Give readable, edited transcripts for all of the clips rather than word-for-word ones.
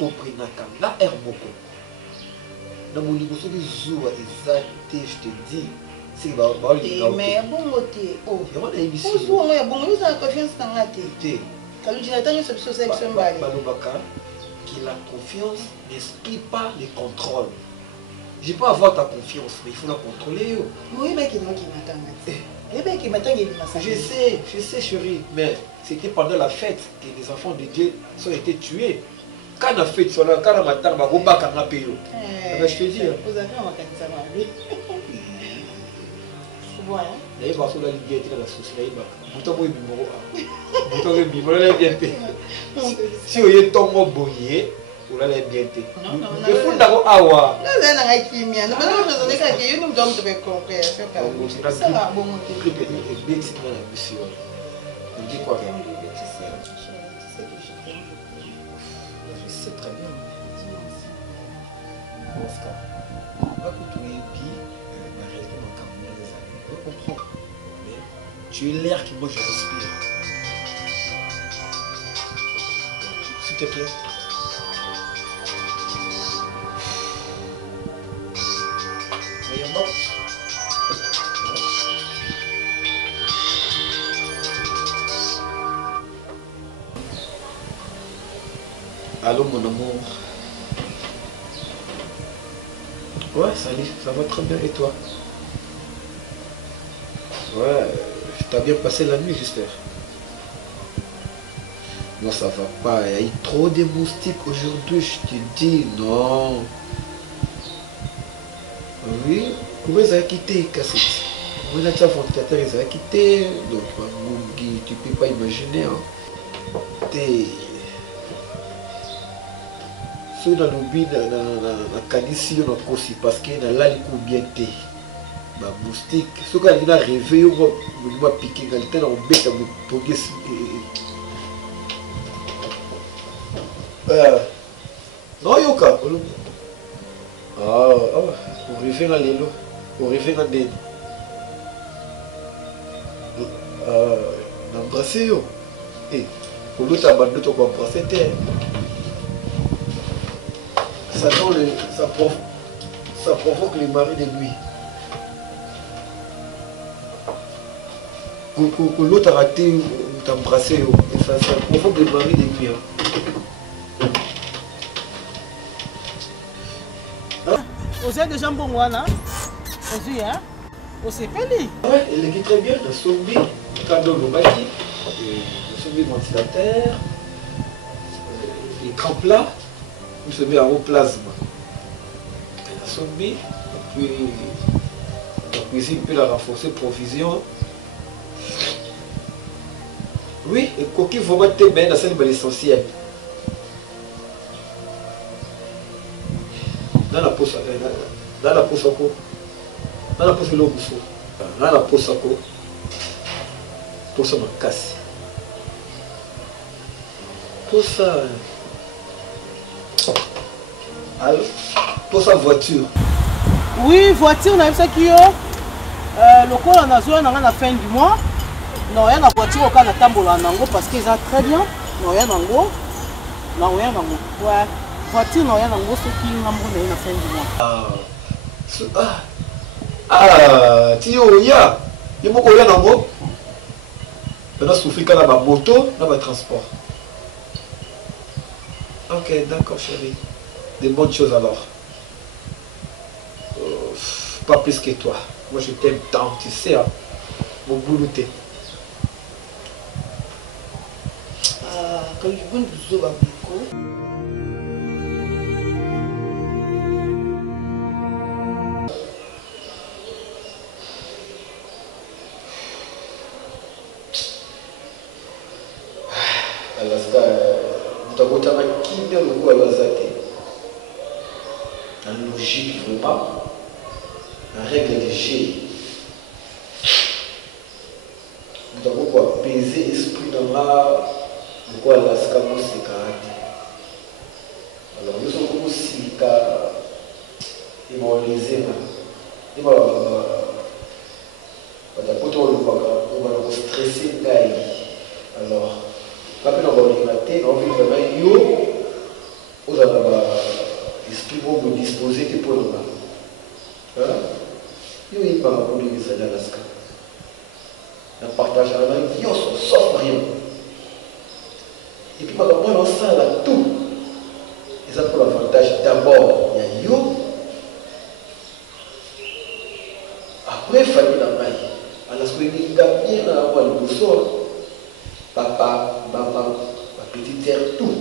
comprenaka na air moko na molingo soki zuwa eza te je te dis c'est mais bon côté oh yamana yebisi ozuwa ngo ya bongo yoza confiance na nga te kaludi na tango biso sa biso mbali balobaka que la confiance n'exclut pas le contrôle. Je peux avoir ta confiance mais il faut la contrôler. Oui mais qui m'attend. Je sais chérie, mais c'était pendant la fête que les enfants de Dieu ont été tués. Quand la fête soit là, quand la matin, on va pas je te dis. Vous avez un matin, c'est bon, hein? D'ailleurs, parce que la liberté de la société, vous avez un numéro, vous avez bien fait. Si vous avez un bonnier, vous avez bien fait. Il faut d'abord avoir. Non, c'est un chimien. Nous allons raisonner quand il y a une dame de comprendre. C'est un bon motif. Je dis quoi? Je sais très bien. Oscar, pas que tu es puis, malheureusement, quand on a des amis, on comprend. Mais tu es l'air que moi je respire. S'il te plaît. Voyons-moi. Allô mon amour. Ouais, salut, ça va très bien et toi? Ouais, t'as bien passé la nuit j'espère. Non ça va pas, il y a eu trop de moustiques aujourd'hui, je te dis non. Oui, comment ils ont quitté cassette? Comment ils ont ventilateur, ils ont quitté. Donc tu peux pas imaginer hein. T'es... ceux dans le but na kanisi yo na kosi parce que na lali ko bien te ba moustique ceux qui a rêvé yo ba piquer qualité na obeta mo pogesi non yoka o rêver na lelo o rêver na dé n'embrasser yo pour l'autre abandon to ko embrasser te ça provoque les maris de nuit. Que l'autre a raté t'embrasser, et ça provoque les maris de nuit. Vous êtes déjà bon, hein? Vous hein? Vous savez pas lui? Ouais, il est très bien, le sombi, cadeau le bâti, le sombi ventilateur, l'écran plat. Nous sommes en haut plasma. La sombi, puis la cuisine peut la renforcer, provision. Oui, et coquille vraiment très bien dans l'essentiel. Dans la poche à quoi? Dans la poche de l'eau, dans la poche à quoi? Pour ça, ma casse. Pour ça. Alors, pour sa voiture. Oui, voiture, on a ça qui le coup on a joué à la fin du mois. Non, il y a une voiture au cas de tambola nango parce qu'ils ont très bien. Non, il y a nango. Non, il y a nango. Ouais, voiture, non, il y a nango ce qui est la fin du mois. Tio, il y a beaucoup de nango. On a souffert quand on a moto, on a transport. Ok, d'accord chérie. Des bonnes choses alors. Pas plus que toi. Moi je t'aime tant, tu sais, hein. Mon boulouté. Quand je vous dis utakutana kimya lugha wazake na logique vraiment la règle de G utakuwa apaiser esprit dans la lugha la skamusika alors nous sommes aussi ka immobiliser na utakuta lugha stressé ngai alors après on va regarder on va vraiment yo aux bango ndenge ezali Alaska na partage na bango nyonso sauf rien et puis makambo oyo osala tout eza pour l'avantage d'abord ya yo après famille na ngai Alaska elinga bien na yango ya liboso papa mama bapetite terre tout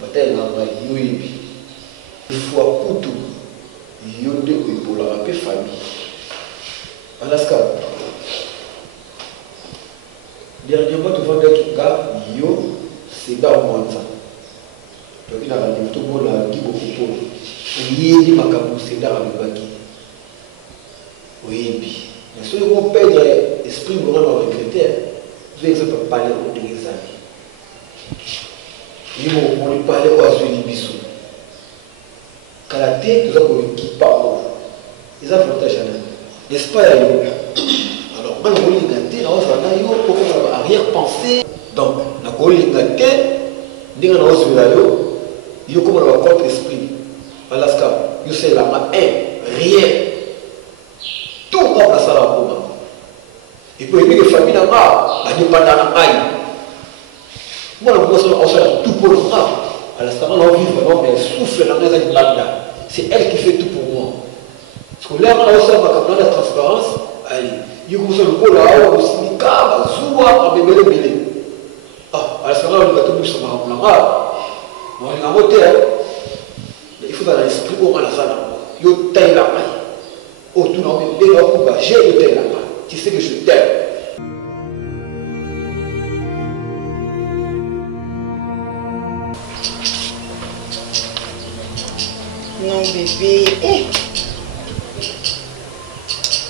batalela ngai yo yebi fois kutu yo nde koebolaka mpe famille Alaska dernièrement tovandaki nga yo seda mwanza toki na radio tomona kibokopolo oyebi makambo seda alobaki oyebi mais soki koperdre esprit vraiment na regretter par exemple pale ondenge ezali yo omoni pale oyo azweli biso kala te toza koekipa oyo eza avantage ya nani n'est-ce pas ya yo alors nga nakolinga te naozala na yo pokona ba arrière pensée donc nakolinga te ndenge naozwela yo yo komona ba contre esprit Alaska yo selanga rien tout comme nasala koma et puis ebike famille na nga badepanda na ngai mwana mokoso osala tout pour nga Alaska nga naovivre non mais souffle na nga eza libanda c'est elle qui fait tout pour moi parce que là on a aussi makambo na transparence allez yo koso lokola awa osindika bazuwa babebelebele Alaska nga olinga tobisa makambo na nga olinga ngo te il faut dans l'esprit oyo nga nazala yo taila ngai oyo tuna obenga okuba je yo taila ngai tu sais que je t'aime. Non bébé,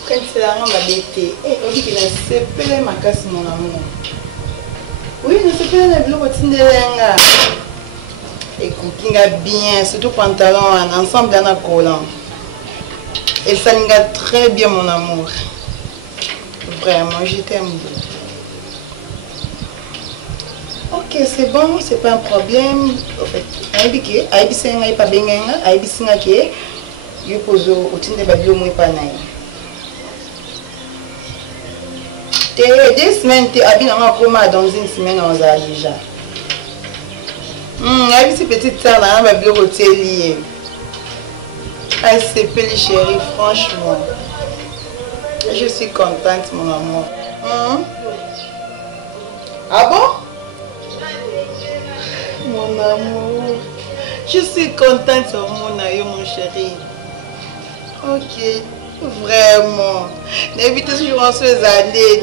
quand c'est la rame à l'été, on dit qu'il a séparé ma casse mon amour. Oui, nous séparons le bloc au Tindelenga. Et cooking a bien, surtout pantalon, un ensemble en collant. Et ça nous très bien mon amour. Vraiment, je t'aime. Ok, c'est bon, c'est pas un problème. En fait, aibike, aibisenga ipa bengenga, aibisinga ke, yo pozo otinde babilo mwe pa naï. Te 2 semaines te abina nga koma dans une semaine on a déjà. Aibisi petite sœur na babilo oteli. Ai c'est peli chérie, franchement. Je suis contente mon amour. Ah bon? Mon amour, je suis contente sur mon aïe, mon chéri. Ok, vraiment. N'évitez toujours en ces années.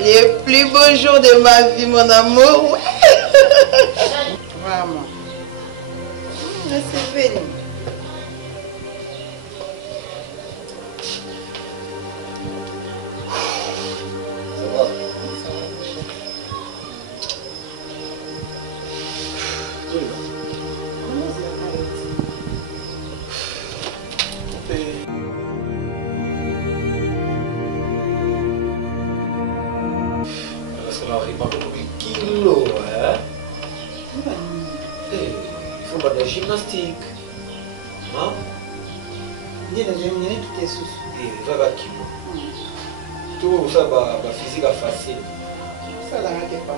Les plus beaux jours de ma vie, mon amour. Vraiment. C'est fini. Il faut de la gymnastique. Hein? Il y a des gens qui sont va à kilo. Tout ça, physique facile. ça n'a pas.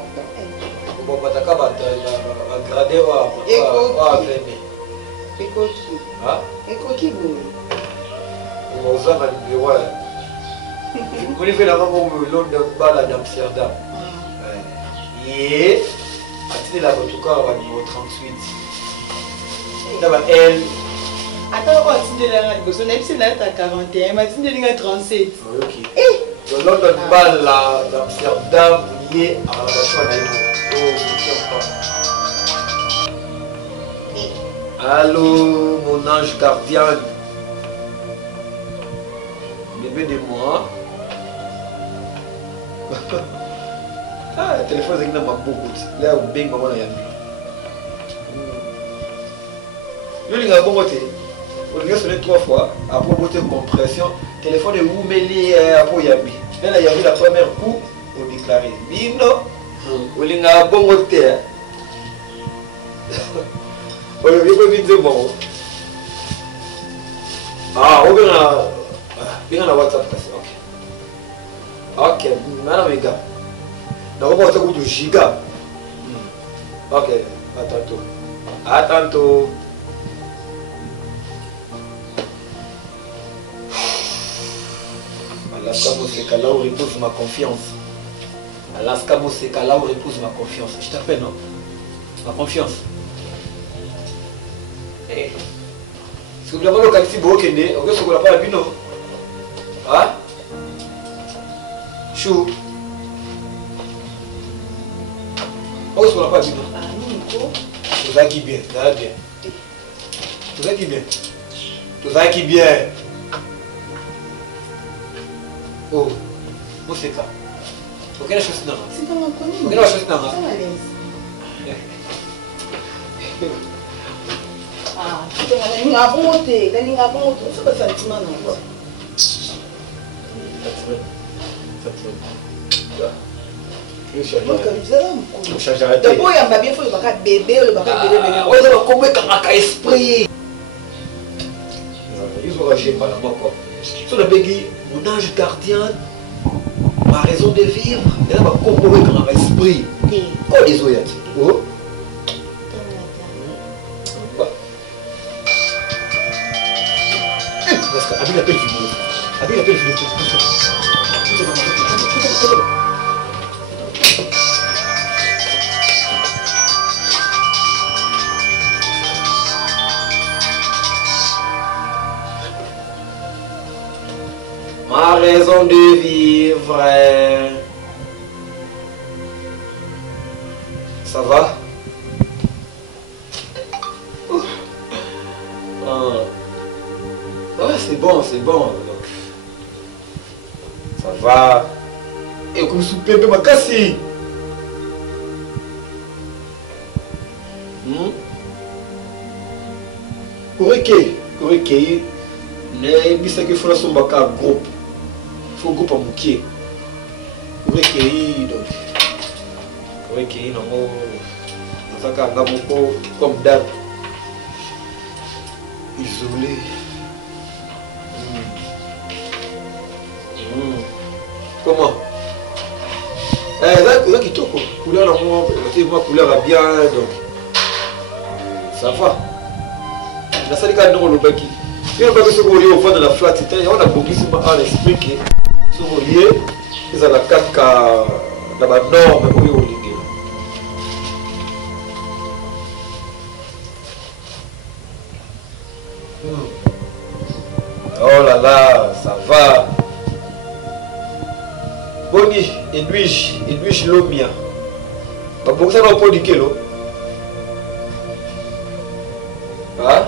Bon, tu as gradé à venir. Et qui vous? Vous avez le bureau. Vous voulez faire la maman au long de balle d'Amsterdam. Et à la voiture au niveau 38. D'abord, elle. Attends, on dit de la 41, mais tu dis 37. Ok. Le long de balle d'Amsterdam lié à la voiture. Allô, mon ange gardien. Bébé de moi. Ah, le téléphone c'est beaucoup. Là, on bing maman yambi. Nous les gars bon côté. On les sonné 3 fois. Après côté compression, téléphone est oumeli après yambi. Là, il y avait la première coup, on déclarait. Bino, on les gars bon côté. On le vit bon. Ah, on a Bien la WhatsApp, ok. Ok, madame les gars. Nous avons WhatsApp de giga. Ok, à tantôt. À tantôt. Alaska Moseka, là où repose ma confiance. Alaska Moseka, là où repose ma confiance. Je t'appelle, non? Ma confiance. Eh. Si vous avez le cas de Bokende, on peut se voir pas la pino. Hein? Chou. On se voit pas la pino. Ah, Nico. Tout ça qui bien, tout ça bien. Tout ça qui bien. Tout ça qui bien. Oh, Moseka. Ok, la chose n'a pas. C'est dans ma commune. Ok, la chose n'a pas. C'est à l'aise. Ah, tu n'as pas monté. Tu n'as pas monté. C'est pas sentiment, non? D'abord, il y a bien fait le bébé, le bébé. Oui, ça va comme un esprit. Ils ont ragé par la mort. Sur le béguy, mon ange gardien, ma raison de vivre, elle va composer comme un esprit. Quoi les oeillades? Oh? Parce qu'Abi l'appelle vidéo. Abi l'appelle vidéo. Ma raison de vivre. Ça va? Ouais, c'est bon, c'est bon. Donc, ça va. Et comme souper, mais ma cassie. Correct. Mais bisa que faut la sombaka groupe. Faut groupe à moukier. Correct donc. Correct non. Ça ka ngaboko comme date. Isolé. Comment? Là qui toque, couleur d'amour, moi couleur bien donc ça va. La salle est dans le baki. Il y a pas que ce qu'on au fond de la flat, on a beaucoup à l'expliquer. Ce qu'on lié, c'est à la 4K dans la norme où il est lié. Oh là là, ça va. Boni, Edwige Lomia. Bah, ça va pas du kilo. Ah?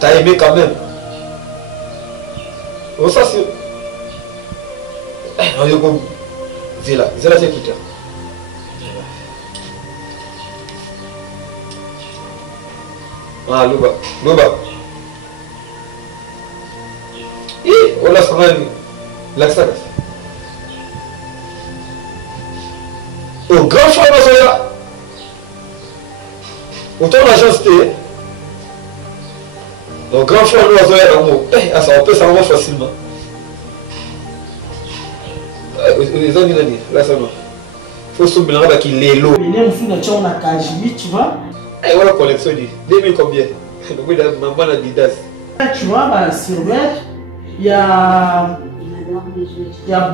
T'as aimé quand même. Oh, ça c'est. On est comme. Zéla c'est écouteur. Ah, Loba. On l'a fait l'accent. Au grand frère Mazoya, autant l'agence T, au grand frère Mazoya, ça on peut savoir facilement. Les amis, là ça va. Il faut se mélanger avec les lots. Tu vois? Et voilà la collection dit 2000 combien? Maman Adidas. Tu vois, bah, sur net, il y a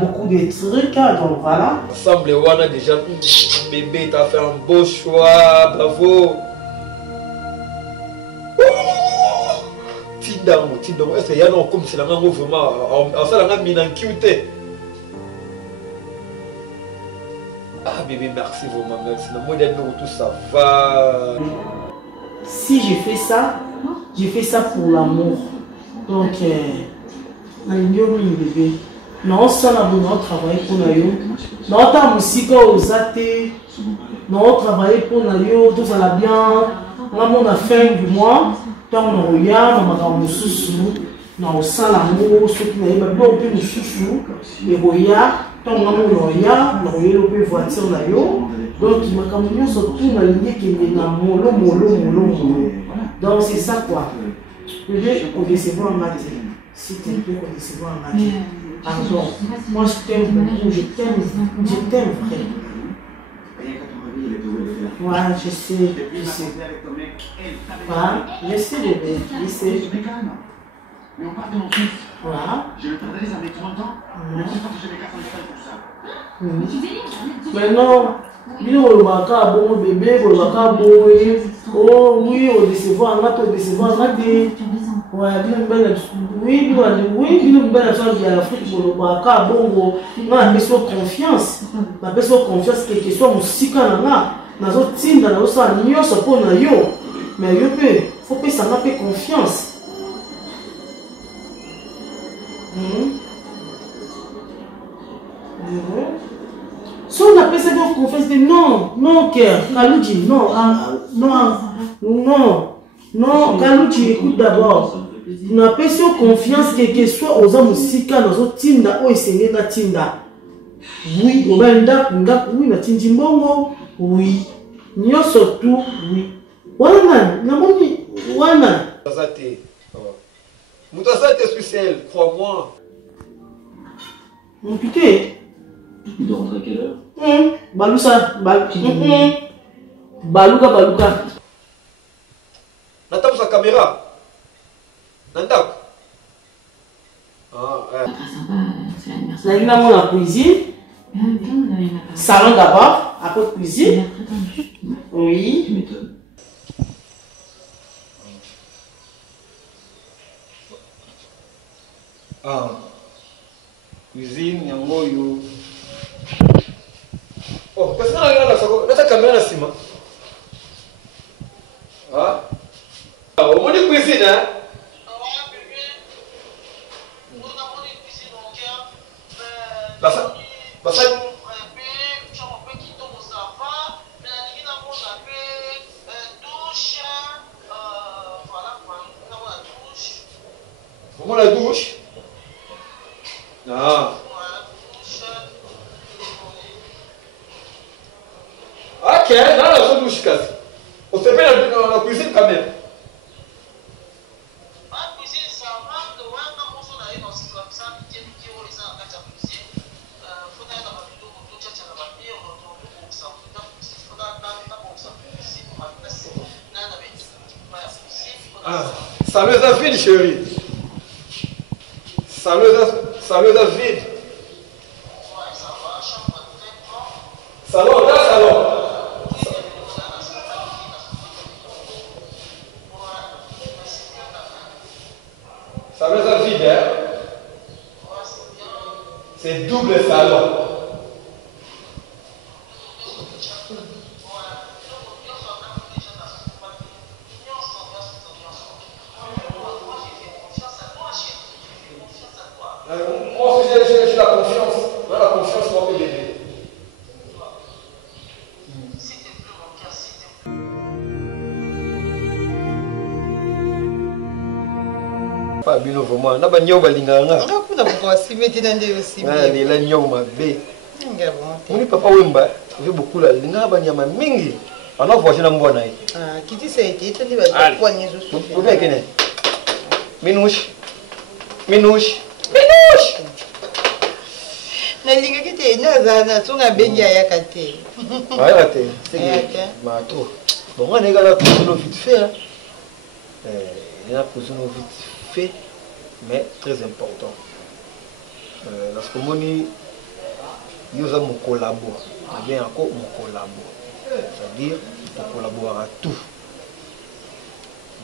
beaucoup de trucs, donc voilà. Ensemble, on a déjà bébé, tu as fait un beau choix, bravo. Tidam, est-ce qu'il y a un comme si la main vraiment, on s'est la mis en cute. Ah bébé, merci vraiment, merci. Le modèle de tout ça va. Si j'ai fait ça pour l'amour. Donc, bébé. Non, ça n'a pas travaillé pour nous. Non, ta musique aux athées. Non, travailler pour nous. Tout ça va bien. On a fin du mois. Tant on regarde, on a sous. Non, ça l'amour. Ceux qui n'avaient pas bien, on peut sous. Les regards. Tant on a mon regards. On peut voiture là. Donc, il m'a surtout dans l'idée qu'il y a un mollo. Donc c'est ça quoi. Le lieu qu'on décevra en maths. S'il te plaît, qu'on décevra en maths. Pardon. Moi je t'aime beaucoup, je t'aime frère. Ouais, je sais. Voilà, je sais bébé, je sais. Mais on part de mon fils. Voilà. Je le perdrai avec 30 ans. Mais c'est pas que je vais casser l'espace pour ça. Mais non, lui on va bon bébé, on va bon. Oh oui, on décevra en maths, on décevra en maths. Ouais, oui, il a l'Afrique, on va bon. On a besoin de confiance. On a besoin de confiance, quel que soit mon sikana. Nazo tinda na osa nyonso pona yo. Mais yo pe, faut que ça m'a fait confiance. Si on appelle ça confiance, non, cœur, Kalouji, non, Kalouji, écoute d'abord. On appelle ça confiance, quel que soit aux hommes sika, nazo tinda, o esenge na tinda. Oui, on va oui, na tindimbongo, oui. Nyo surtout, oui. Wana, wana. Moutassa était spécial, crois-moi. Mon putain. Il doit rentrer à quelle heure? Baluka. N'attends sa caméra. N'attends. Là, il a la cuisine. Salon d'abord, après cuisine. Oui. Tu m'étonnes. Cuisine, yango yo. Oh, parce que la caméra là, Sima. On dit cuisine, hein? Comment la douche? Ok, là la douche casse. On se fait la cuisine quand même. La cuisine, ça va, de voir comment on a eu dans ce comme ça, qui est les gens à la cuisine. Faut aller dans ma vidéo, on doit chercher la papier, on doit pour ça. Salut David, chérie. Salut David. Salon, là, salon. Salut David, hein? C'est double salon. Moi, j'ai la confiance. Dans la confiance, moi, que bébé. Pas bien vraiment. Na ba nyo balinganga. Kuna kwa simeti na ndio simeti. Ah, la nyo mabe. Muni papa wemba, j'ai beaucoup la linga ba nyama mingi. Ana voisin na mbona yi. Ah, kiti sete ite ba kwa nyezo su. Bobe kene. Minouche. Na linga kiti na tunga bengi ya kate. Ouais, te. C'est ma trop. Bon, on est là pour vite fait. Il y a pour vite fait, mais très important. Parce que moi, il y a mon collabo. Il y a encore mon collabo. C'est-à-dire, on collabore à tout.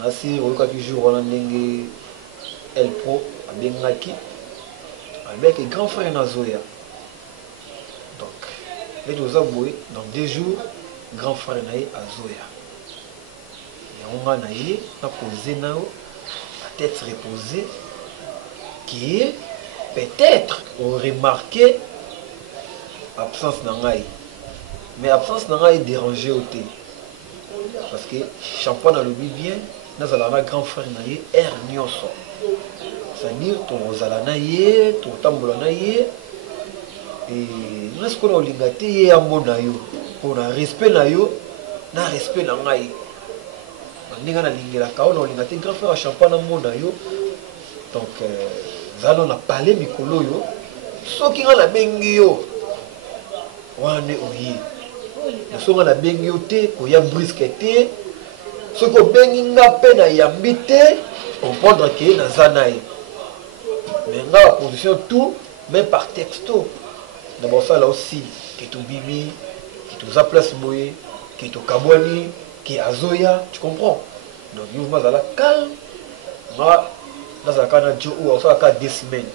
Nasi, on a toujours un El Pro, avec un grand frère Nazoya. Donc, les deux aboués, dans 2 jours, grand frère Naé à Zoya. Et on a posé Nao, la tête reposée, qui est peut-être on remarqué l'absence d'Angaï. Mais l'absence d'Angaï est dérangée au thé. Parce que champagne a le bien, nous avons un grand frère Naé, R. Nyoso. C'est-à-dire, ton Zalanaye, ton Tambolanaye, et nous avons l'ingati et un bon naïo. Pour le respect naïo, na respect nangaï. ndenge na lingelaka oyo na olinga te grand frère ya champagne amona yo donc zano na parler mikolo yo soki nga nabengi yo wana nde oye soki nga nabengi yo te koya briske te soki obengi nga mpe nayambi te comprendre ke naza na ye mais nga baposition tout même par texto na basala aussi ke tobimi ke toza place boye ke tokabwani ke azoya tu comprends donc yo mazala calme nga nazalaka na dio oyo aosalaka 2 semaines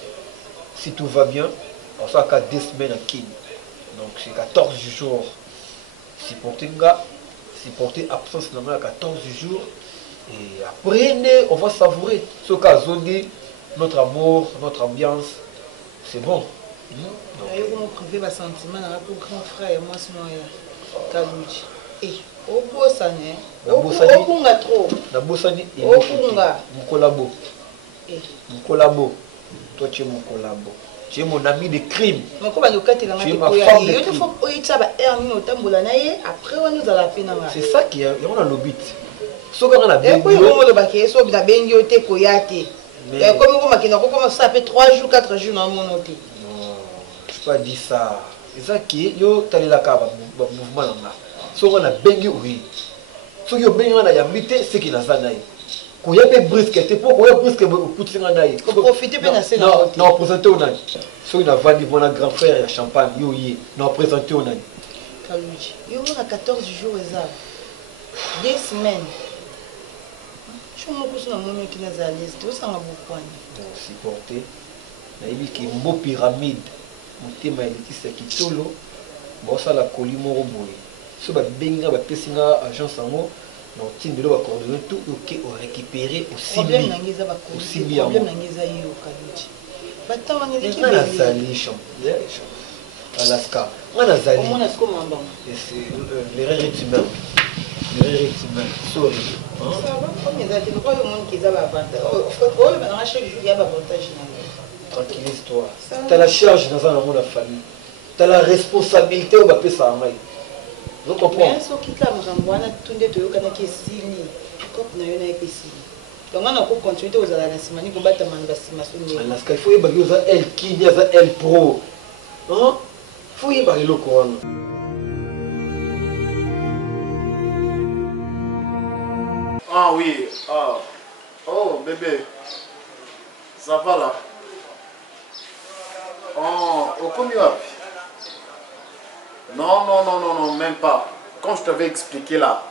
si tout va bien aosalaka 2 semaines à Kini donc c'est 14 jours supporter absence na nga 14 jours et après on va savourer ce cas zondi notre amour notre ambiance c'est bon ayo ko privé ba sentiment na pour grand frère moi sinon ya Kaluji obosane okunga trop nabosani okunga mukolabo toi tu es mon collabo tu es mon ami de crime mais ko ba lokatela ngati ko ya yo faut oyitsa ba erni otambola na ye après on nous a la peine nga c'est ça qui est on a le but soka nga na bien ko yo mo lo ba ke so bi da bengi ote ko ya te et comme ko makina ko commence ça fait 3 jours 4 jours na mon ote pas dit ça c'est ça qui yo talela ka ba mouvement là so on a bengi oui so yo bengi na yambite c'est qui na za naï ko ya be brisque te pour ko ya brisque ko kutinga naï ko profiter pe na scène non présenter on a so il a vandi mon grand frère ya champagne yo yi non présenter on a Kaluji yo na 14 jours eza 2 semaines je me pose na mon qui na za liste to sanga bokwani supporter na ibi ki mbo pyramide motema elekisa kitolo bosala koli moko boye so babenga bapesinga agence yango na otindelo bacoordonne tout oke orécupérer problème nangiza bakosi problème nangiza yo Kaluji batama ngezi kibeli nazali Alaska nga nazali omona siko mamba l'erreur est humaine sorry ça va comme ezali ko yo mon kiza ba avantage oyo bana chaque jour ya ba avantage nango tranquillise-toi. Tu as la charge dans la famille. Tu as la responsabilité au bapé ça. Vous comprenez? Mais ce qui est là, tout le monde est signé. Comme nous avons été signé. Donc on a continué aux alentours. Il faut battre il faut y avoir elle qui y a elle pro. Hein? Il faut y avoir le courant. Ah oui. Ah. Oh bébé. Ça va là? Oh, au combien? Non, même pas. Comme je t'avais expliqué là.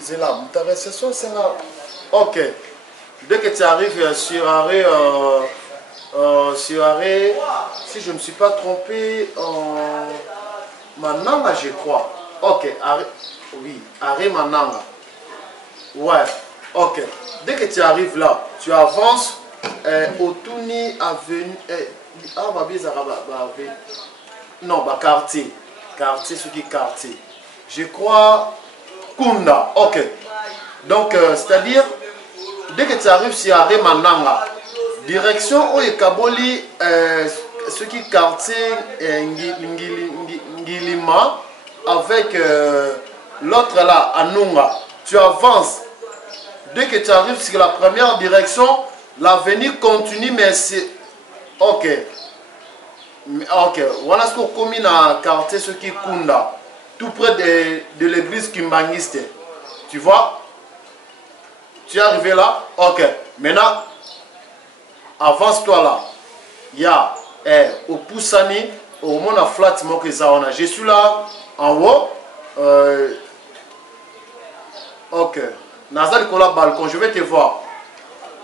C'est là, ta récession c'est là. Ok. Dès que tu arrives sur arrêt, si je ne me suis pas trompé, Mananga je crois. Ok, arrêt. Oui, arrêt Mananga. Ouais, ok. Dès que tu arrives là, tu avances. Otuni avenue non quartier ce qui est quartier je crois Kunda. Ok, donc c'est à dire dès que tu arrives sur arrêt Mananga direction Oyekaboli ce qui est quartier Ngilima avec l'autre là Anunga tu avances dès que tu arrives sur la première direction. L'avenir continue, mais c'est... Ok. Ok. Voilà ce qu'on commis dans le quartier, ce qui est Kunda. Tout près de l'église Kimbangiste. Tu vois? Tu es arrivé là? Ok. Maintenant, avance-toi là. Il y a au Poussani, au Mona Flat, je suis là, en haut. Ok. Nazal Kola balcon, je vais te voir.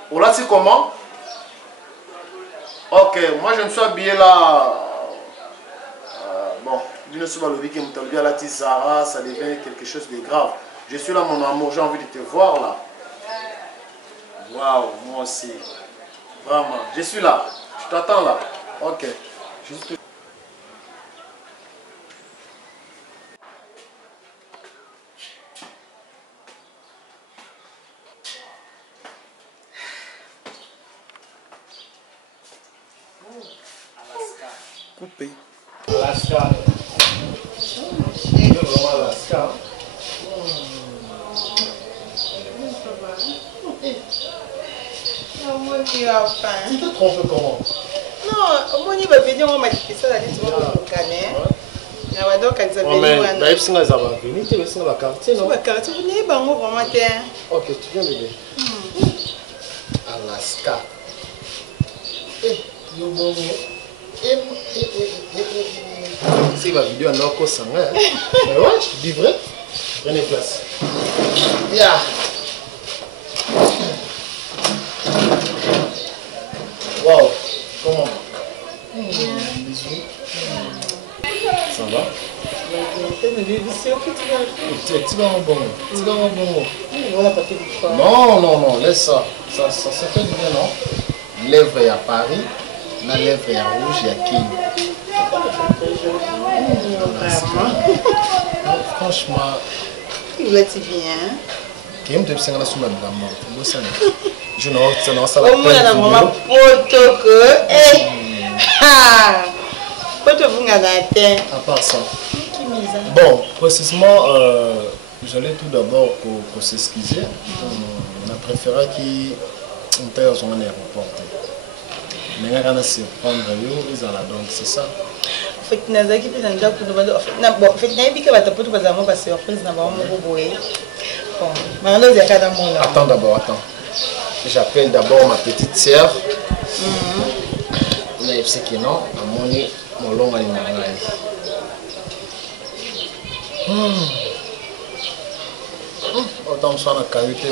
Oh là c'est comment? Ok, moi je me suis habillé là. Bon, ça devient quelque chose de grave. Je suis là mon amour, j'ai envie de te voir là. Waouh, moi aussi. Vraiment, je suis là. Je t'attends là. Ok. Juste... Coupé. Alaska. Alaska. Omoni enfin. Tu te trompes comment? Non, omoni va venir on m'a dit ça la liste on connaît. Na wa donc Xavier wana. Mais il singa za ba venir, tu veux singa ba quartier non? Ba quartier vous n'avez pas vraiment te. OK, tu viens m'aider. Alaska. Yo bon. C'est la vidéo en orco sanga. Mais ouais, je dis vrai. Prenez place. Yeah. Wow, comment? Bisous. Ça va? Tu vas en bon. Tu vas en bon. Non, non, non, laisse ça. Ça fait du bien, non? Lèvres à Paris, la lèvre à rouge et à King. Franchement. Il va être bien. Kim te psanga na suma ndambo. Bosana. Je n'ai pas ça. Au moins la maman poto que poto vunga na terre. À part ça. Bon, précisément j'allais tout d'abord pour s'excuser. On a préféré qu'on taille dans un aéroport. Mais on a surprendre ils ont la donc c'est ça. En fait, nazaki pesa nda kuno bado bon en fait nayebi ka bata poto bazama ba surprise na ba mo boye. Bon, maintenant il y a kada mona. Attends d'abord, attends. J'appelle d'abord ma petite sœur. Mais c'est que non, à mon long à autant que ça na qualité.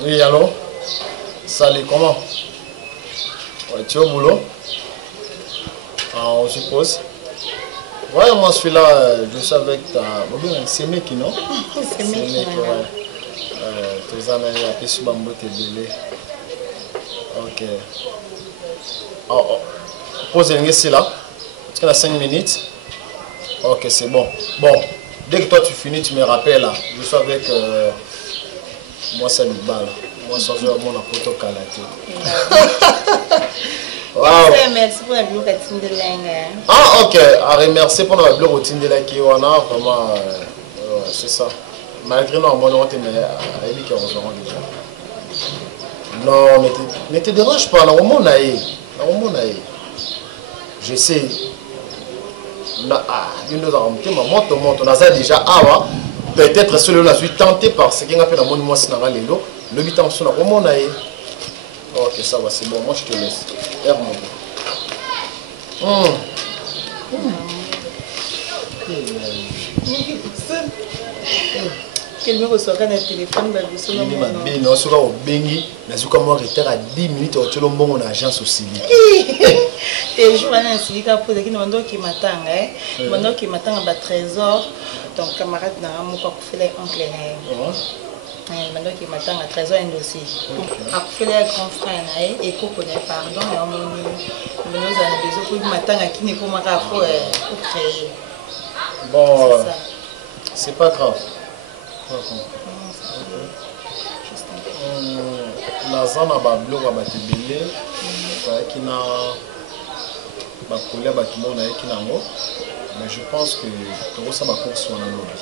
Oui, allô? Salut, comment? Ouais, tu es au boulot? Ah, on suppose. Ouais, moi je suis là, je suis avec ta... C'est mec, non? C'est mec, ouais. Tes amis, il y a plus de bambou, t'es belé. Ok. Pose une question là. Est-ce qu'il y a 5 minutes? Ok, c'est bon. Bon, dès que toi tu finis, tu me rappelles là. Je suis avec... moi, c'est le bal. Moi, je suis avec mon apoto kalaté. Wow. Merci pour la vidéo que tu me donnes. Ah, ok. À remercier pour la vidéo routine de la Kiwana. Vraiment, c'est ça. Malgré nous, on a dit qu'on se rend déjà. Non, mais te dérange pas. Normalement, je sais. On a déjà. Peut-être celui-là, je suis tenté par ce qu'il a fait dans mon mois. Le 8 ans, on a ok, ça va, c'est bon. Moi, je te laisse. Quel me reçoit quand le téléphone va vous sonner. Non, ce au Bengi, mais je suis retard à 10 minutes au Tcholo Mbongo en agence au Sili. Et je vais aller Sili pour dire que qui m'attend, hein. Qui m'attend à trésor. Donc camarade n'a pas fait les oncles. Maintenant qui m'attend à 13 ans aussi. Après les grands frères et qu'on connaît pardon et on nous a besoin pour m'attendre à qui n'est pas marre pour créer. Bon, c'est pas grave. La zone a bablo va battre belé, qui n'a pas collé à bâtiment qui n'a pas. Mais je pense que tout ça va course sur la lobby.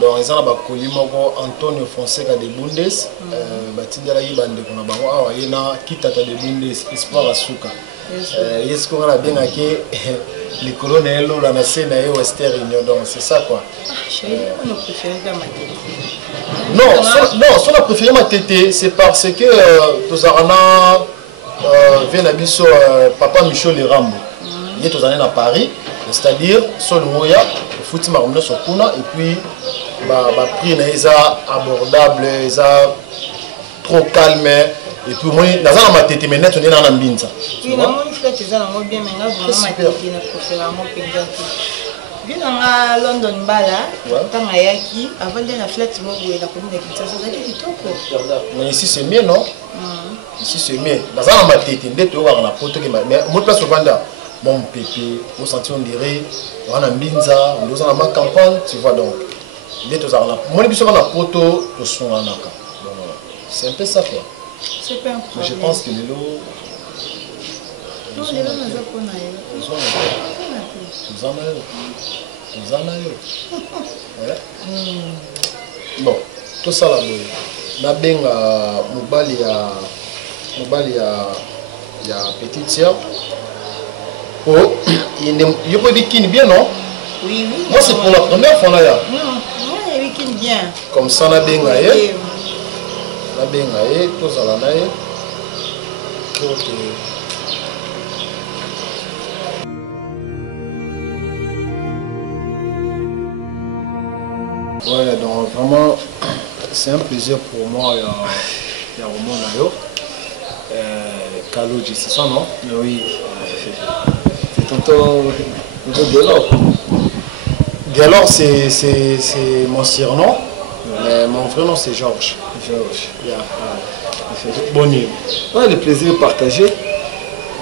Donc ils ont bakoli moko Antonio Fonseca de Bundes batindela yibande kuna bango awa yena kitata de Bundes espoir asuka yesko ngala benga ke les colonels la nase na Western Union donc c'est ça quoi. Non, son a préféré ma tété c'est parce que tous arana vient biso papa Michel Lerambo. Il est aux années à Paris. C'est-à-dire, sur le moya, le foot marron sur Kuna, et puis, prix est abordable, trop calme, et puis, moi, dans un matin, mais net, on est dans l'ambiance. Oui, non, il faut que tu aies bien, mais là, vraiment, bien à London, quand Ayaki, avant de la fête, la commune mais ici, c'est mieux, non? Ici, c'est mieux. Dans un matin, tu vas avoir la photo, mais moi, place au Vanda. Bon pépé, au senti on dirait, on a Mbinza, on a ma campagne, tu vois donc. Il est aux arnaques. Moi, je suis à la poto, je suis en arnaque. C'est un peu ça quoi. C'est pas un problème. Mais je pense que les lots. Non, les lots, nous avons. Bon, tout ça là, nabenga mobali ya petite sœur. Oh, il peut dire bien non? Oui, oui. Moi c'est pour la première fois là. Non, il est bien. Comme ça nabenga tout ça là nae. OK. Ouais, donc vraiment, c'est un plaisir pour moi, il y a Roman Nayo. Kaloudji, c'est ça, non? Oui. C'est tonton Gelor. Gelor, c'est mon surnom, mais mon vrai nom, c'est Georges. Georges. Yeah. Bon nuit. Ouais, le plaisir partagé.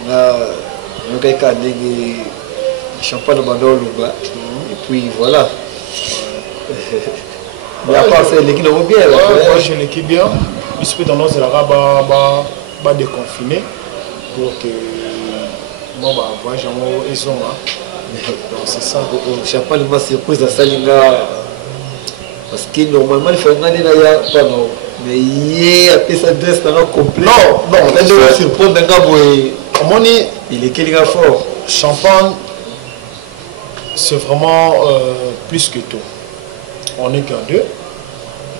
On a des champagne de Bandol. Et puis voilà. Mais à part ça, l'équipe va bien. Moi, j'ai l'équipe bien. Il se peut dans nos élèves déconfiner pour que moi, voyage en maison. Donc c'est ça. Champagne va surprise à Salinga. Parce que normalement, il faut regarder là, mais il y a des adresses dans le complet. Non, là, je vais surprendre un gars, il est quelqu'un fort. Champagne, c'est vraiment plus que tout. On n'est qu'à deux.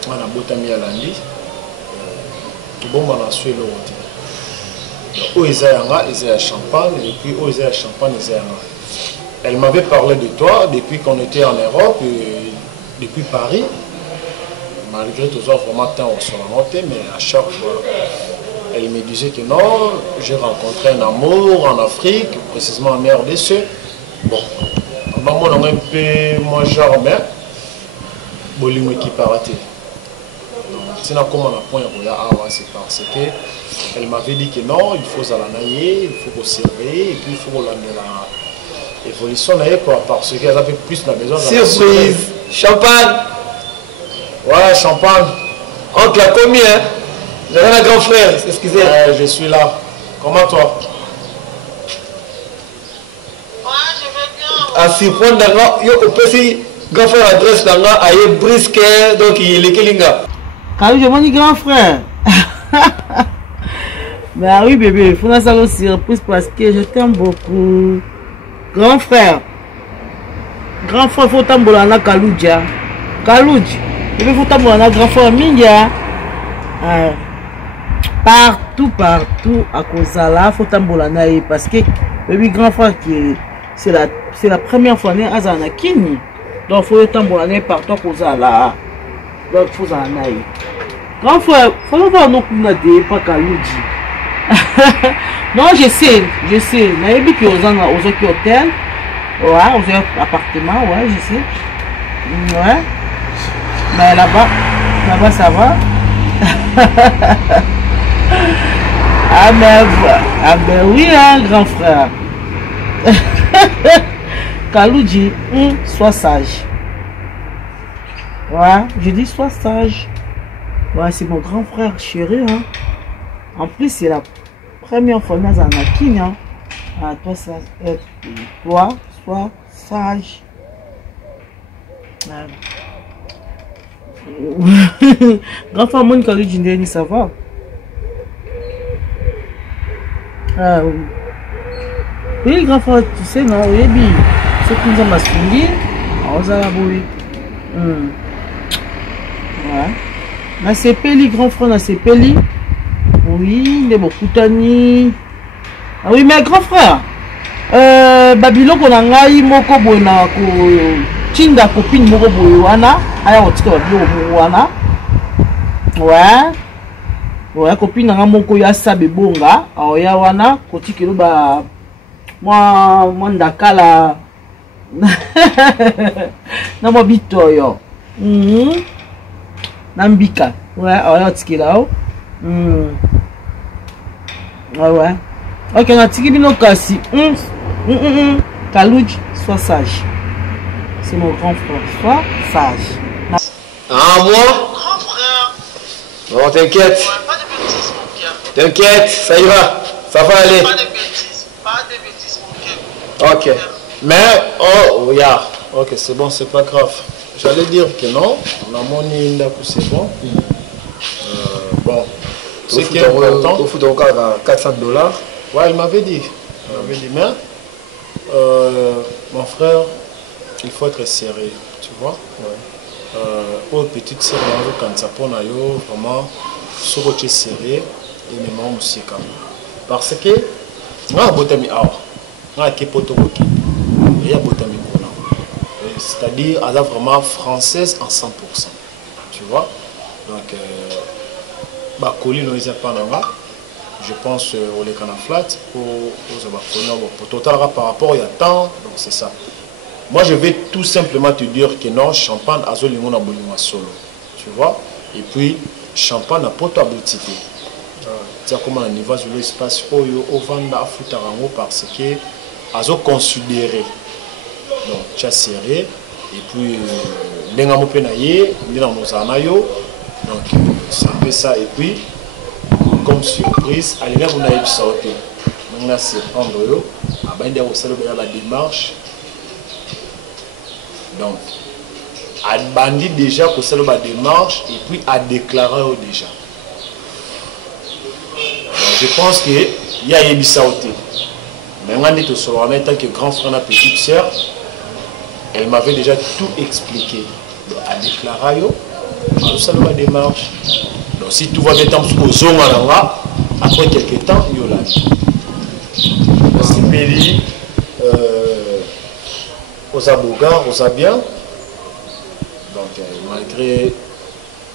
On a Botami à l'Andi. Bon, on a sué le roté. Où ils à Champagne, et puis où ils à Champagne, ils à. Elle m'avait parlé de toi depuis qu'on était en Europe, depuis Paris. Malgré tout ça, vraiment, on se rencontrait, mais à chaque fois, elle me disait que non, j'ai rencontré un amour en Afrique, précisément en RDC. Bon, maman, on a un peu moins charmé. Bolingo qui paraît. C'est là comment on a point c'est parce que elle m'avait dit que non, il faut s'alanayer, il faut observer, et puis il faut la évolution parce qu'elle avait plus la besoin. Surprise! Champagne! Ouais, champagne. Oncle a combien? J'avais un grand frère, excusez. Je suis là. Comment toi? À surprendre d'abord, on peut aussi grand frère adresse dans la aïe brisque, donc il est Kelinga. Quand je m'en dis grand frère. Mais oui bébé, il faut la salle surprise parce que je t'aime beaucoup. Grand frère, il faut tambola na Kaloudji. Kaloudji, il faut tambola na grand frère Mingia. Partout à cause de là, il faut tambola na parce que bébé grand frère qui c'est la première fois né à Zanakini. Donc il faut tambola partout à cause de là. Donc il faut en aller. Grand frère, il faut voir nos coups pas Kaloudji. Non, je sais. Je n'ai vu qu'il y a aux autres hôtels. Ouais, aux autres appartements, ouais, je sais. Ouais. Mais là-bas, ça va. Ah ben oui, hein, grand frère. Kaloudji, sois sage. Ouais, je dis sois sage. Ouais, c'est mon grand frère chéri, hein. En plus, c'est la première fois dans un Akine, hein. Ah, toi, sois sage. Grand frère, mon Kaloudji, ça va. Oui, grand frère, tu sais, non, oui, c'est comme ça, ma fille, on s'en va, oui. Ouais. Na sepeli, grand frère, na sepeli. Oui, il est beaucoup tani. Ah oui, mais grand frère, Babylon, on a ngai moko boina ko chinda copine moko boywana, aya otika Babylon boywana. Ouais, copine nanga moko ya sabe bonga, aoya wana kotikelo ba moi ndakala na mobitoyo. Nambika, ouais, aoya otikela o. Ouais. Ok, on a tiré nos cassis. Kaloudji, sois sage. C'est mon grand frère. Sois sage. Ah, moi? Grand frère. Non, t'inquiète. Ouais, pas de bêtises, mon cœur. T'inquiète, ça ira. Ça va aller. Pas de bêtises, mon cœur. Ok. Mais, oh, regarde. Ok, c'est bon, c'est pas grave. J'allais dire que non, on a mon c'est bon. Bon, ce qui est important. Au foot encore à $400. Ouais, il m'avait dit. Mais mon frère, il faut être sérieux, tu vois. Aux petites sœurs, quand ça prend vraiment, ce que sérieux, et même musique. Parce que, c'est-à-dire, elle est vraiment française en 100%. Tu vois. Donc, je pense au Lekana Flat pour total par rapport il y a temps, donc c'est ça. Moi je vais tout simplement te dire que non, champagne azo limon na solo, tu vois. Et puis champagne na poto abotité. C'est comment on y va sur l'espace oyo au vanda afutarango parce que azo considéré. Donc tu as serré et puis lenga mo penaye ndina mozana yo. Donc c'est un peu ça et puis comme surprise, à l'élève on a eu sauté. Maintenant c'est prendre yo, à ben la démarche. Donc, à bandit déjà pour faire la démarche et puis à déclarer déjà. Donc, je pense qu'il y a eu sauté. Mais moi, je suis en tant que grand frère et petite sœur, elle m'avait déjà tout expliqué. Donc, à déclarer à faire la démarche. Donc, si tout va bien, après quelques temps, il y a aux abogas, aux abiens. Donc, malgré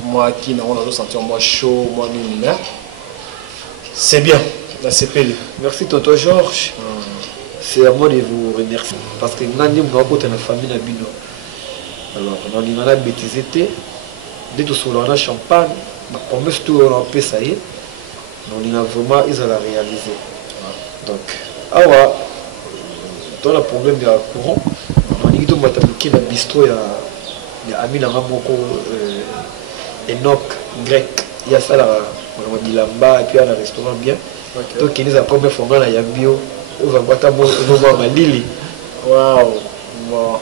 moi qui n'ai pas senti moi chaud, moi ni c'est bien, la CPL. Merci Tonton Georges. C'est à moi de vous remercier. Parce que nous avons une famille. Alors, on a bêtisé. Dès que nous avons champagne, la promesse tout on a fait ça y est. On a vraiment ils ont réalisé. Donc, alors, dans le problème de la courant, on a dit que nous avons un bistrot il y a Amina Ramoko Enoch grec. Il y a ça là, on a dit là-bas et puis il y a un restaurant bien. Donc il y a la première fois là il y a bio. On va boire un Malili. Waouh. On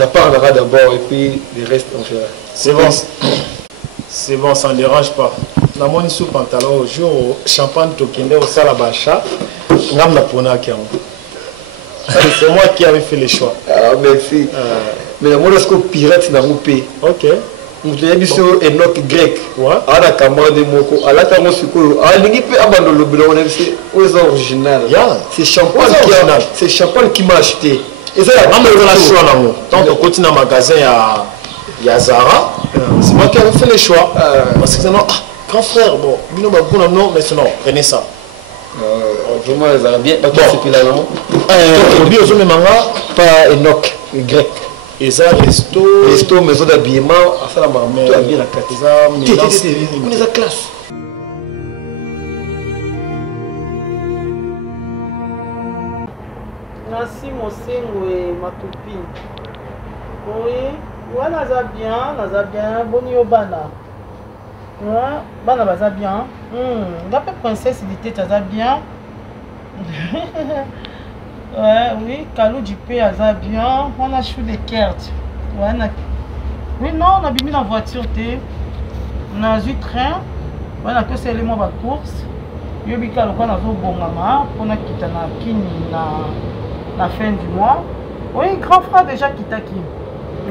a parlera d'abord et puis le reste on fait. C'est bon. C'est bon, ça ne dérange pas. On a mon sous pantalon au jour au champagne tokende au salabacha. On a la ponaki. C'est moi qui avais fait le choix. Ah merci. Mais la monnaie est pirate dans mon pays. Ok. Nous avons dit un Enoch grec. À la camarade de Moko. À la camarade de Moko. À la limite, abandonne le blanc. C'est original. C'est champagne qui m'a acheté. Et ça, il choix. Tant que continue dans le magasin, il y a Zara. C'est moi qui avais fait le choix. Parce que sinon, grand frère, bon, non, mais sinon, prenez ça. Vraiment, les Arabiens, pas tout ce qu'il a là. Pas Enoch grec. Et ça, resto, maison d'habillement, ça la marmite, habillé la carte. On est à classe. Merci mon sengo et ma copine. Oui, ouais, naza bien, boni obana. Ouais, bana baza bien. La princesse il était bien. Ouais, oui, Kalou du P aza bien. On a chou des cartes. Ouais, oui, non, on a mis la voiture. On a eu train. On a fait les mots de course. Il y a eu un bon maman. On a quitté la fin du mois. Oui, grand frère déjà Kitaki.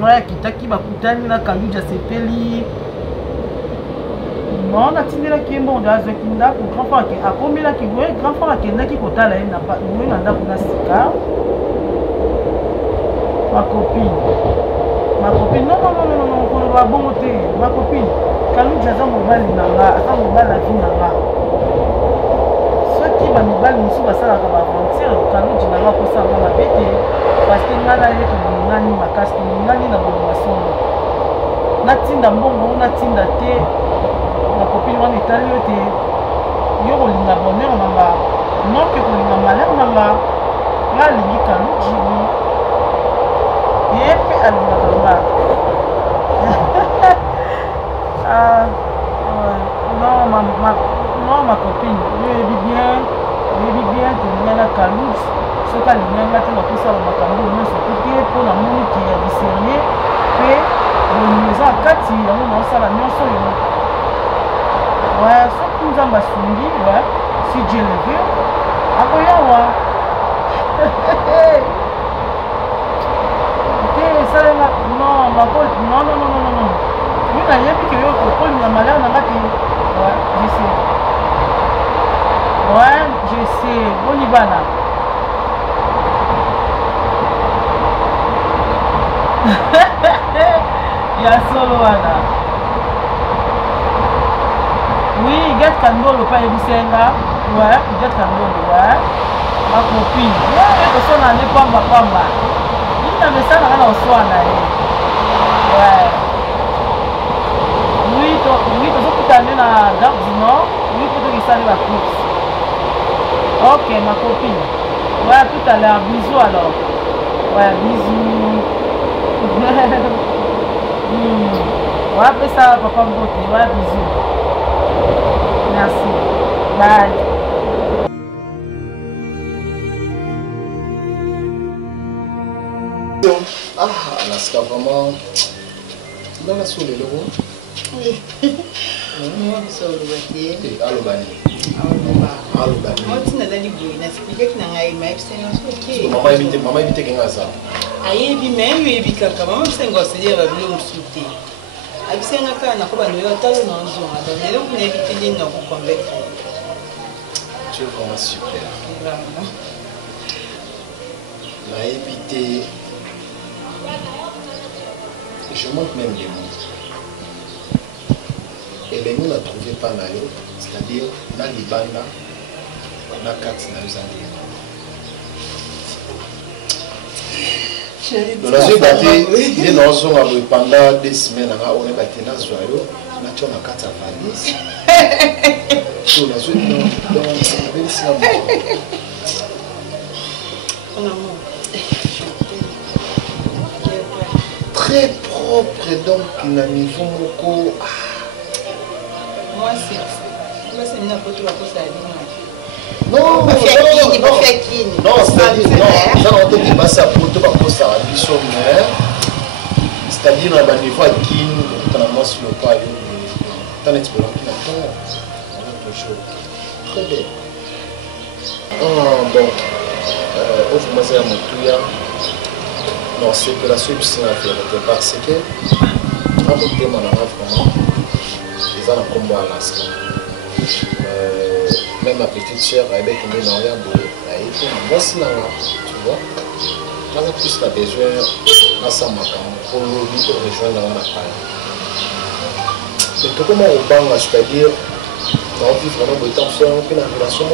Ouais, Kitaki, Bakutani, la Kalou, Jasepeli. Non, on a tiré la qui est bon dans le grand frère qui a combien là qui voit grand frère qui est qui kota là n'a pas oui n'a pas sika ma copine non pour le bon côté ma copine quand nous disons mobile nanga attends mobile la vie nanga ceux qui va mobile nous va ça la aventure quand nous disons nanga pour ça na bête parce que nana est tout nani makasi nani na bombation natinda mbongo natinda te ma copine wana etali yo te yo kolinga bonheur nanga non ke kolinga malheur nanga nga alingi Kalou jibi ye mpe alingaka nga non ma copine oyebi bien tolinga na Kalou soki alinganga te nakosala makambo nyonso te mpo na moni ki ya discernie mpe bolingo eza na kati yango naosala nyonso oyo soki nzambe asungi si Dieu le veut akoyawa te esalenga non yo nayebi ke yo okolinga malheur nanga te je sais je sais boni bana ya solo wana oui get kandolo pa yebisenga get kandolo ma copine ekosona ne pamba ina mesana kana oswana oui tozokutane na Gare du Nord po tokisali bacourse ok ma copine tout à l'heure bisous alors bisous apesa papa mbote bisous merci bye. Alaska vraiment dans la soule le rond. Oui. Moi je sors le bâtiment. Alobani. Moi tu n'as pas dit boy, n'explique que n'a pas mais c'est un ok. Maman évite que ça. Aïe bi mais lui bi kaka maman c'est ngosse dire va vouloir me sauter. Aïe c'est un cas n'a pas nous talo na nzonga donc les donc n'éviter les non convaincre. Tu es vraiment super. Vraiment. La évité. Je manque même les mots. Et les mots n'a trouvé pas naïo, c'est-à-dire na libanda, na kati na uzangi. Dans la vie d'ailleurs, les notions pendant des semaines, on est battu dans joyeux, na tu na kati valise. Sur la zone dans très propre donc na niveau moko. Moi c'est une photo à cause de non, c'est-à-dire na niveau à kin quand on sur le pas tant expérience qui n'attend très bien. Bon au fond c'est un motuya. Non, c'est que la solution à faire parce que à mon thème on a vraiment ils ont un combat à Alaska. Même ma petite sœur avec une rien de moi c'est là tu vois quand on plus la besoin à ça pour rejoindre la part mais tout comment on parle c'est-à-dire on vit vraiment de temps sur une relation de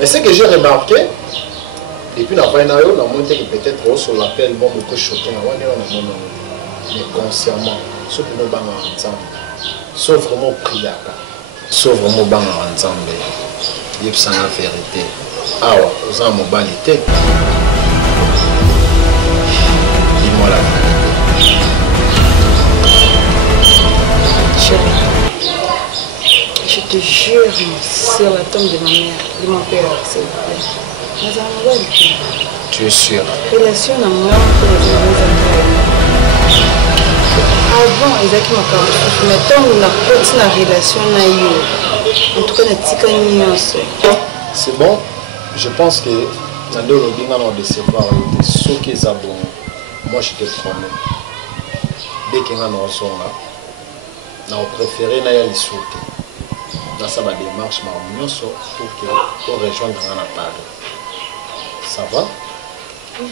mais ce que j'ai remarqué depuis la fin d'année, on a montré que peut-être sur l'appel, bon, beaucoup choqué, mais consciemment, sauf que nous bangons ensemble, sauf vraiment prière, sauf vraiment bangons ensemble, il y a la vérité. Ah ouais, vous avez mon banité. Dis-moi la vérité. Chérie, je te jure sur la tombe de ma mère, de mon père, s'il vous plaît. Tu es sûr? Relation na moi avant ezaki makambo mais ntango nakoti na relation na yo en tout cas natikani nyonso. C'est bon, je pense que nande olobi nga na odecevoir yo te soki eza bon moi je te promets dès que nga na ozonga na opréféré naya lisu te nasala badémarche makambo nyonso pour que orejoindre nga na pardon. Ça va? Oui.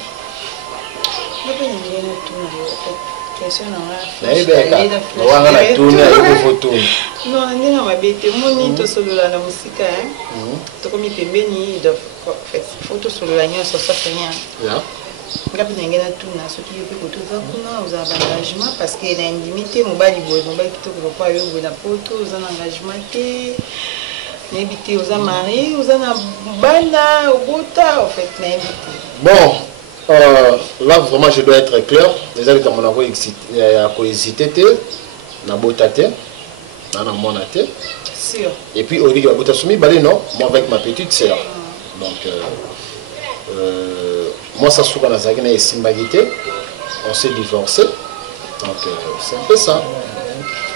Je vais vous question. Non, on est dans ma bête. Mon nid solo la musique. Tu comme il peut bénir de photo solo la nuit sur ça rien. Ngapi nengena tuna soki yo pe kotoza kuna oza engagement parce que na intimité mobali kitoko kwa yo na poto oza engagement te. N'habiter aux amarrés, aux anabana, au bota, en fait, n'habiter. Bon, là vraiment je dois être clair. Les amis comme on a hésité, na botate, na monate. Sûr. Et puis au lieu de bota soumis, non, moi avec ma petite sœur. Donc moi ça souvent Nazaki na Simbagité, on s'est divorcé. Donc c'est un peu ça.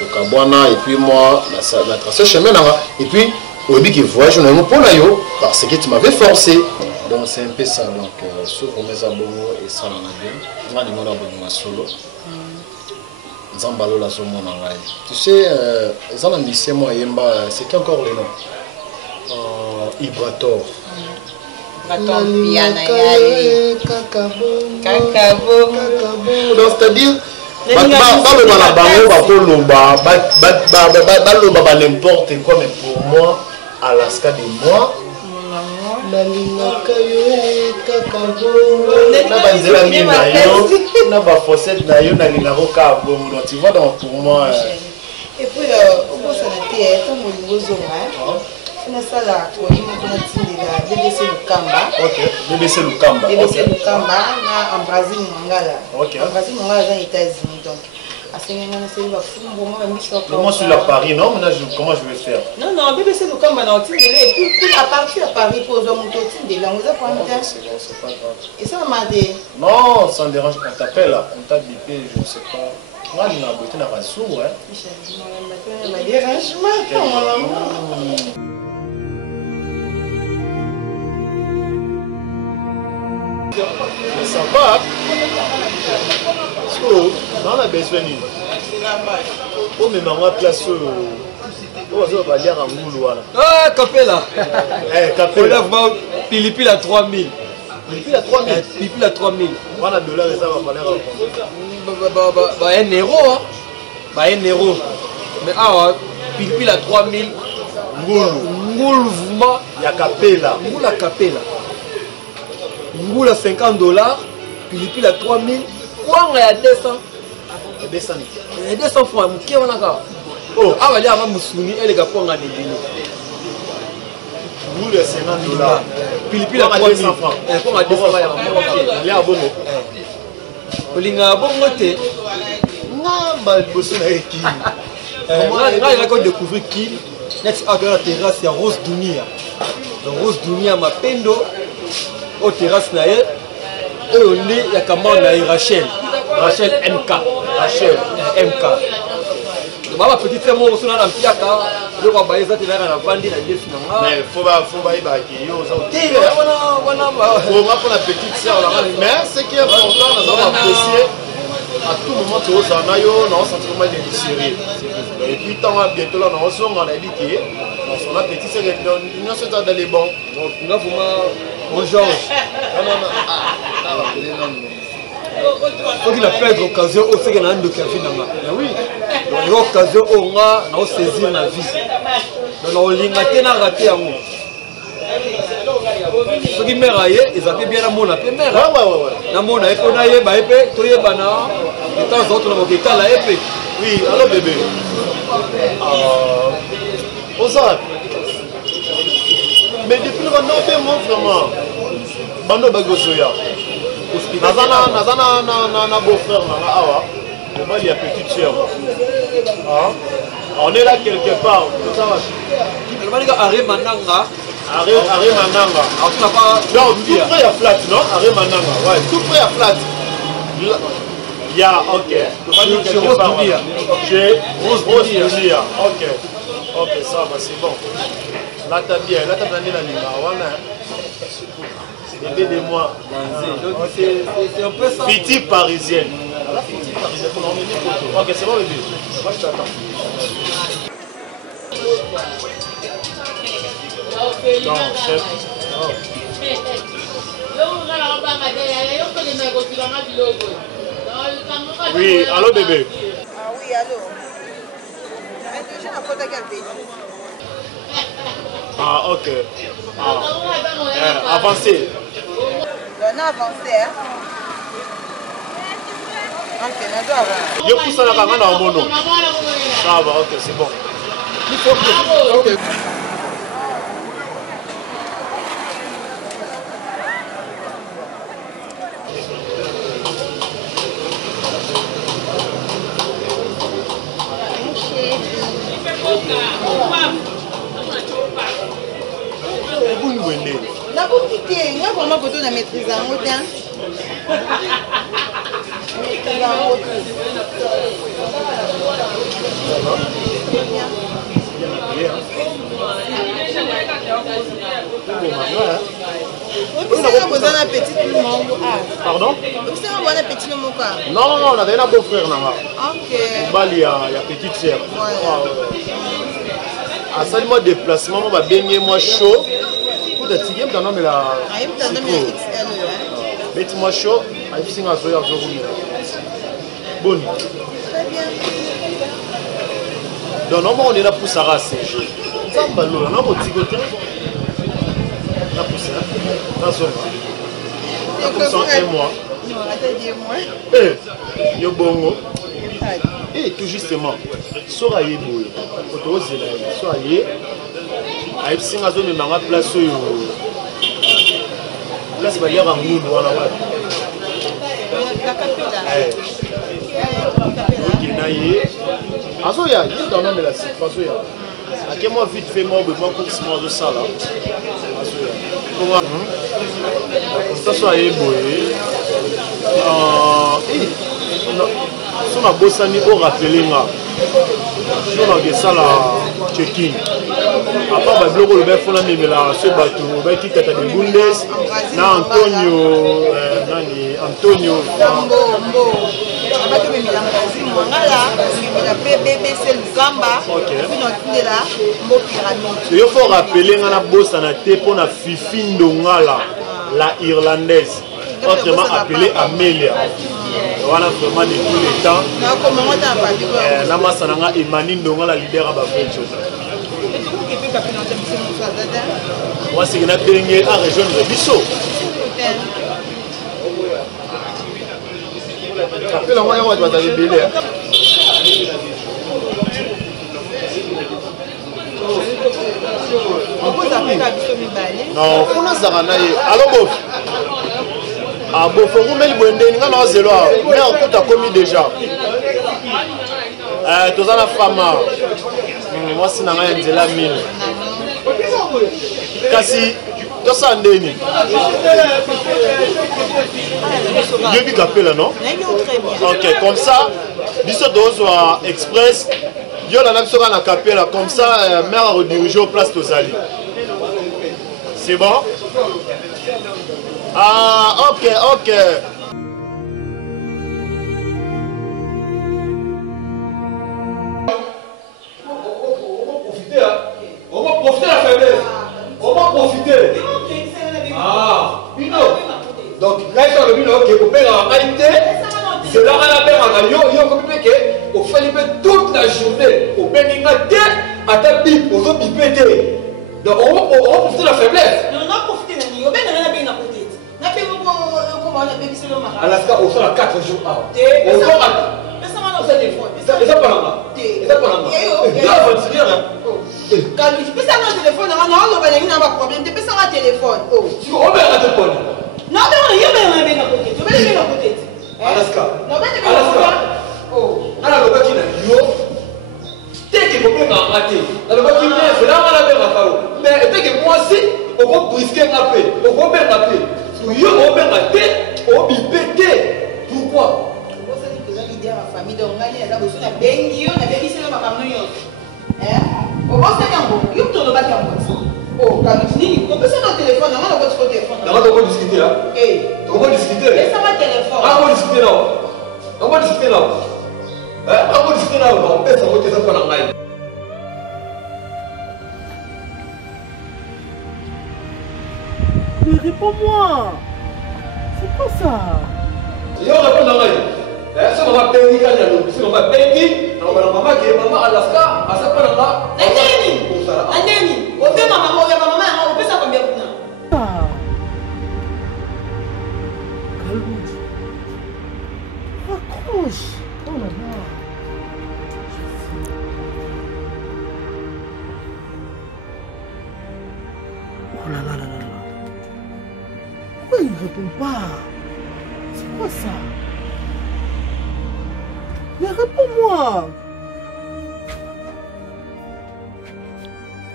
Donc Kabwana et puis moi la tracé chemin là et puis au début que voyage on a mon yo parce que tu m'avais forcé. Donc c'est un peu ça. Donc sur mes abonnés et ça on a bien. Moi ni mon abonnement solo. Nzambalo la zomo na ngai. Tu sais ils ont un lycée moi yemba c'est qui encore le nom? Ibrator. Kakabo. Donc c'est-à-dire n'importe quoi, mais pour moi, Alaska de moi, tu vois, donc pour moi. Et puis, au bout de ça, on a ça là, on a BBC Lukamba. Ok, BBC Lukamba. BBC Lukamba, en Brésil, Mangala. Ok. En Brésil, Mangala, aux États-Unis. Donc, moi, sur la Paris, non? Maintenant, comment je vais faire? Non, non, BBC Lukamba, non, tu et puis à partir de Paris, pour les hommes, de là, on a pas c'est bon, c'est pas grave. Et ça m'a dit. Non, ça ne dérange pas. On t'appelle là, on t'a bipé, je ne sais pas. Moi, je n'ai pas beauté, n'a pas sourd, hein. Ça va. Parce que dans la besoin, on met ma place. On va dire en boulot. Ah, Capella. Capella. Philippe à 3000. Philippe à 3000. Philippe à 3000. On a $, ça va falloir. Un euro. Un euro. Mais ah, Philippe à 3000. Ngoulvuma. Il y a Capella. Ngoula Capella. Ngoula $50. Philippe à 3000. Quoi, on est à 200. 200 francs. Qui on a encore? Oh, ah, il y a un moussouni et les gars pour en aller. Vous le $50. Philippe à 3000 francs. Pour à 200 francs. Il y a un bon mot. Il y a un bon mot. Il y a découvrir qui next à la terrasse, il y a Rose Dunia. Rose Dunia m'a pendo au terrasse naïe. Et on est, il y a comment on a Rachel. Rachel MK. Rachel MK. Ma petite femme, on s'en a un piaka. Le roi Baïza, il a la bandit, la vie finalement. Mais il faut pas y baquer. Faut pour la petite sœur. Mais ce qui est important, nous avons apprécié. À tout moment, tu as un sentiment de sérieux. Et puis, bientôt, là, on a dit que on a petit sérieux. Nous sommes dans les bons. Donc, nous avons Georges. Faut qu'il a fait l'occasion au fait qu'il a un de Kevin. Oui. L'occasion, on a saisi la vie. Donc, on a raté à moi. Ceux qui m'ont raillé, ils avaient bien la mona. Ouais. La mona, et qu'on a eu, bah, épée, tout est banal. De temps en temps, on a la épée. Oui, alors bébé. Ozak. Mais depuis le moment, on fait mon vraiment. Bando Bagosoya. Nazana beau-frère, il y a petite sœur. On est là quelque part. Arrêt Mananga. Non, tout près à flat, non? Arrêt Mananga. Ouais, tout près à flat. Il y a, ok. Chez Rose Dunia. Chez Rose Dunia. Ok, ça va, c'est bon. Là, t'as bien. Là, t'as bien la ligne. C'est des de moi. C'est un peu ça. Petite parisienne. Petite parisienne. Ok, c'est bon, bébé. Moi, je t'attends. Non, chef. Oui, allô bébé. Ah oui, allô. Ah, ok. Avancez. On a avancé, hein. Ok, on doit avancer. Je pousse la caméra dans mon nom. Ça va, ok, c'est bon. Ok. n'a pas quitté. Moi, vraiment, quand on a maîtrisé en haut, hein. Pardon? Non, non, on a un beau frère. Ok. Il y a petite sœur. À ça, moi déplacement, on va baigner moi chaud. Pour te tirer, tu as nommé la. Mets-moi chaud, avec ce qu'on a fait. Bon. Donc, on est là pour Sarah CG. Ça va, on a un petit côté. On a poussé. Ça sonne. On a poussé un mois. Non, attends 2 mois. Eh, yo bongo. Et tout justement, soit il est beau, soit il est. Aïe, si on a zone de ma place, place va y avoir un moule, voilà. Ok, naïe. Azo ya, il est dans la même situation. À quel moment vite fait moi, moi complètement de ça là. Azo ya. Comment? Ça soit il est beau. Si on a bossé au rappelé, on a ça la check-in. À part le bloc, le bel fond, on a ce bateau, on a qui t'a des Bundes, Antonio. Il faut rappeler qu'on a bossé pour la Fifi Ndongala, la irlandaise, autrement appelée Amélia. On a vraiment de tous les temps. Namasananga Emmanuel Ndonga la leader à Bafrecho. Moi c'est que na dernier à région de Bisso. Appelle moi on va te belé. Non, on a Zarana. Allô bof. Ah bon, faut vous mettre le bonnet, nous allons zéro. Mais on compte à commis déjà. Tous en la femme. Moi c'est n'a rien de la mine. Kasi, tout ça en déni. Dieu qui appelle là non? Ok, comme ça, d'ici soit express. Yo la nation a capé là comme ça, mère a redirigé au place Tozali. C'est bon? Ah, ok, ok. On va profiter de la faiblesse. On va profiter. Ah, Bino. Donc, là, il y a le Bino qui est coupé en réalité. C'est là qu'on a fait un avion. Il y a un coupé qui est au fait toute la journée. Au Bénin, à ta pipe, aux autres pipés. Donc, on va profiter de la faiblesse. Non, on va profiter de la faiblesse. Alaska, on sort à 4 jours. On sort à téléphone. Et ça, pas là. Et ça, pas là. Et là, on va dire. Quand tu peux savoir le téléphone, on a un problème. Tu peux savoir le téléphone. Tu peux ouvrir le téléphone. Non, mais il y a un côté. Tu peux le mettre à côté. Alaska. Non, mais tu peux le alors, le bâtiment, dès qu'il faut bien rater. Le bâtiment, c'est là où on a bien raté. Mais dès que moi aussi, on va brisquer un peu. On va bien rater. On va bien rater. On va bien péter. Pourquoi? Famille donc ngani eza boso na bengi yo na bengi selo makambo yo o bosa yango yo to lo ba yango o quand tu dis on peut se notre téléphone on a votre téléphone on va discuter là on va discuter laisse ma téléphone on va discuter là on va discuter là on va discuter là on peut ça voter ça pour la ngai mais réponds-moi c'est quoi ça yo réponds la ngai. Si on va payer, si on va payer, on va maman qui est maman Alaska, à sa part là. Andeni, on fait maman, on fait ça combien de temps? Calme. Raccroche. Oh là là. Oh là là là là. Pourquoi il ne répond pas? C'est quoi ça? Mais réponds-moi!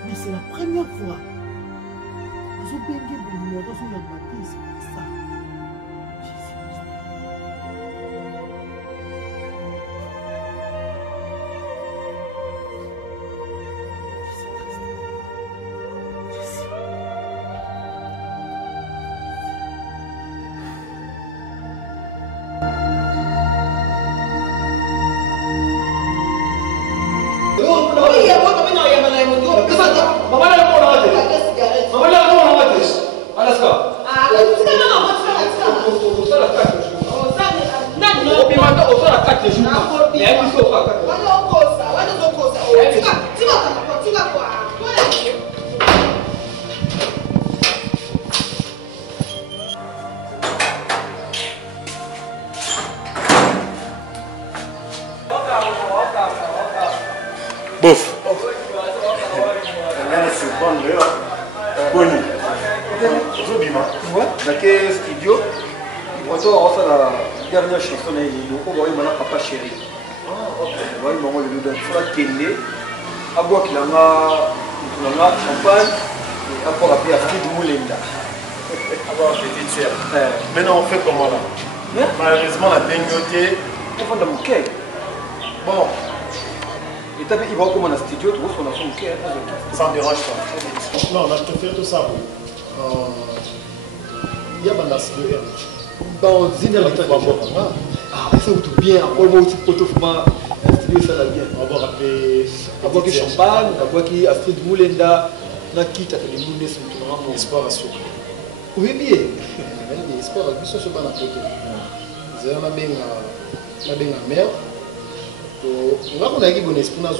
Mais c'est la première fois. azobenge bonuméro so ya batisi ça. Bof. Dans quel studio? On a la dernière chanson on va Papa Chéri. On va le télé. À boire qu'il a champagne et à boire à Astrid Moulenda. Petite sœur. Maintenant on fait comment là? Malheureusement la baignoté. On va dans mon cœur. Bon. Et tu as vu, il va comme un studio, tu vois, on a son cœur. Ça ne dérange pas. Non, on a fait tout ça. Il y a un studio. Dans une heure de temps, ah, ça vous tout bien. On va aussi pour un studio, ça va bien. On va rappeler. On va boire champagne, on va boire Astrid Moulenda, on a quitté les Moulins, on Espoir à sucre. oui, bien. Espoir à sucre, c'est pas la côté. C'est un bien la mer. On a un bon esprit dans le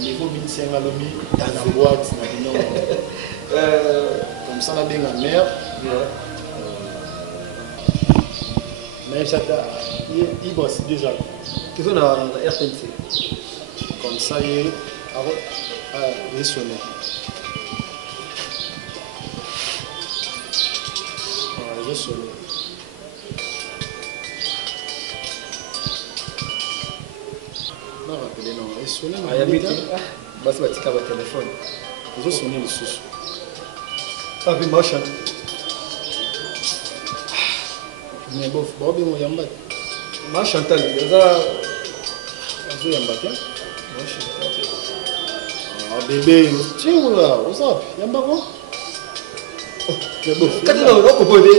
niveau 1500 à l'OMI, dans la boîte, comme ça, on a bien la mer. Mais ça il bosse déjà. Qu'est-ce qu'on a dans RTNC? Comme ça, il est sonné. Il est sonné. Non, rappelez, non, il est sonné. Il y a un meeting. Bah, c'est un téléphone. Il est sonné le sous. Ah, oui, motion. Mais bon, il y a un bac. Moi, Chantal, il y a Il y a un bac. Ah, bébé, tiens, là, où ça? Il y a un bac. quand tu as un proposé,